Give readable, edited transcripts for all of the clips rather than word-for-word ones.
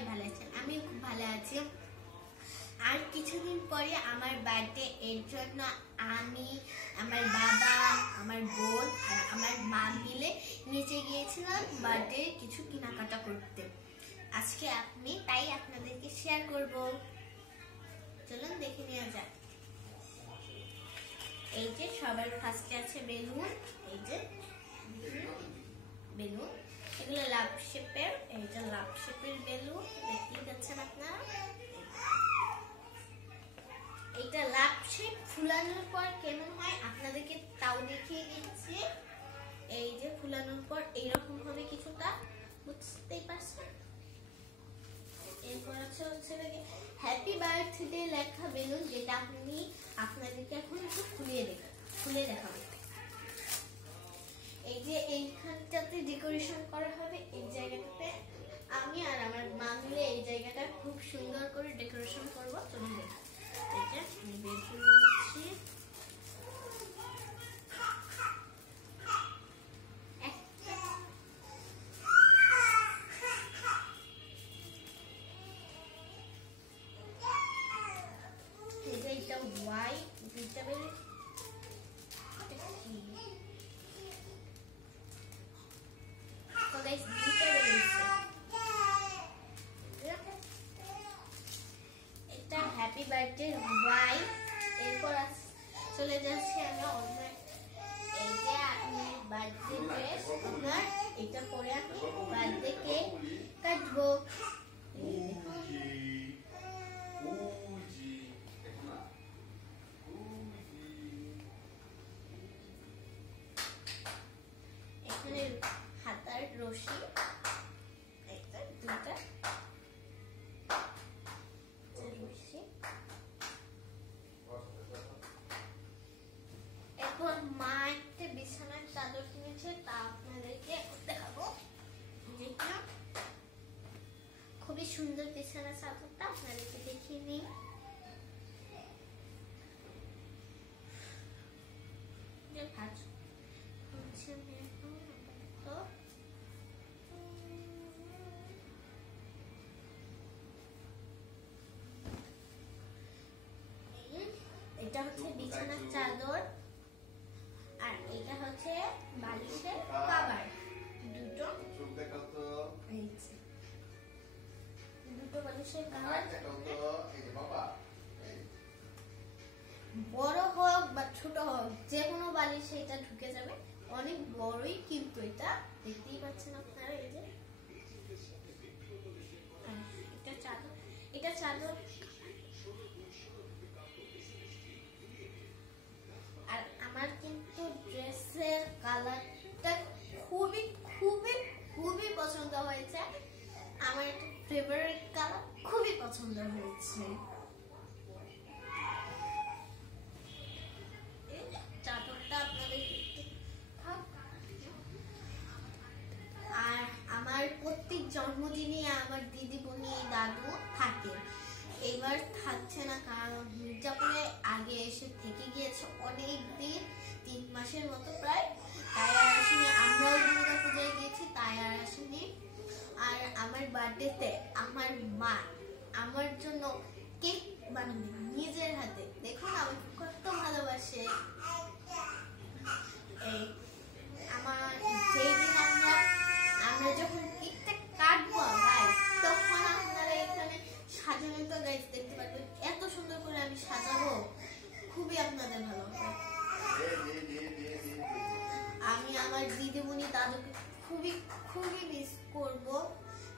সবাই ভালো আছেন, আমিও খুব ভালো আছি। আর কিছুদিন পরে আমার বার্থডে, এর জন্য আমি, আমার বাবা, আমার বোন আর আমার মা মিলে নিচে গিয়েছিলাম বার্থডে কিছু কেনাকাটা করতে। আজকে তাই আপনাদেরকে শেয়ার করব। চলুন দেখে নেওয়া যাক। এই যে সবার ফার্স্টে আছে বেলুন, এই যে বেলুন, এগুলো লাভ শেপের, এইটা লাভ শেপের বেলুন দেখতেই পাচ্ছেন আপনারা। এটা লাভ শেপ ফুলানোর পর কেমন হয় আপনাদেরকে তাও দেখিয়ে দিচ্ছি। এই যে ফুলানোর পর এইরকম হবে কিছুটা, বুঝতেই পারছেন। এরপর হচ্ছে হ্যাপি বার্থডে লেখা বেলুন, যেটা আপনাদেরকে এখন একটু খুলে দেখাবো। এই যে এইখানটাতে ডেকোরেশন করা হবে, এই জায়গাটাতে আমি আর আমার মা মিলে এই জায়গাটা খুব সুন্দর করে ডেকোরেশন করবো। চলুন দেখা। এটা আমি বের করে নিচ্ছি। এটা হোয়াইট, দুইটা বের এটা হ্যাপি বার্থডে হোয়াইট। এরপর চলে যাচ্ছে আমরা অন্য, এই যে আপনি বার্থডে ড্রেস, আপনার এটা পরে আপনি বার্থডে কেক কাটবো। এখানে হাতার রশি, দুটা রশি। এখন মা একটা বিছানার চাদর কিনেছে, তা আপনাদেরকে দেখাবো। যেটা খুবই সুন্দর বিছানার চাদরটা, আপনাদেরকে দেখিয়ে নিই। এটা হচ্ছে বিছানার চাদর, আর এটা হচ্ছে বালিশের কভার। দুটো বালিশের কভার, বড় হোক বা ছোট হোক যে কোনো বালিশে এটা ঢুকে যাবে। অনেক বড়ই কিন্তু এটা, দেখতেই পাচ্ছেন আপনারা। এই যে এটা চাদর, আর আমার কিন্তু ড্রেসের কালারটা খুবই খুবই খুবই পছন্দ হয়েছে। আমার একটা ফেভারিট কালার, খুবই পছন্দ হয়েছে। চাদরটা আপনাদের, আর আমার প্রত্যেক জন্মদিনে আমার দিদি বোনি দাদু থাকে, এবার থাকছে না, কারণ মির্জাপুরে আগে এসে থেকে গিয়েছে অনেক দিন, 3 মাসের মতো প্রায়, তাই আর আসেনি। আমরাও দুর্গা পূজায় গিয়েছি, তাই আর আসেনি। আর আমার বার্থডেতে আমার মা আমার জন্য কেক বানাবে নিজের হাতে, দেখুন আমাকে কত ভালোবাসে। এই আমার যেই দিন আমরা যখন কেকটা কাটবো গাইস, তখন আপনারা এখানে সাজানোটা গাইস দেখতে পারবেন, এত সুন্দর করে আমি সাজাবো, খুবই আপনাদের ভালো হবে। আমি আমার দিদিমণি দাদুকে খুবই খুবই মিস করব,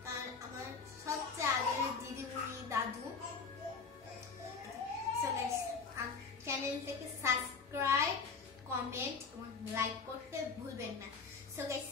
কারণ আমার সবচেয়ে আগের দিদিমণি দাদু। চ্যানেলটাকে সাবস্ক্রাইব, কমেন্ট এবং লাইক করতে ভুলবেন না। So guys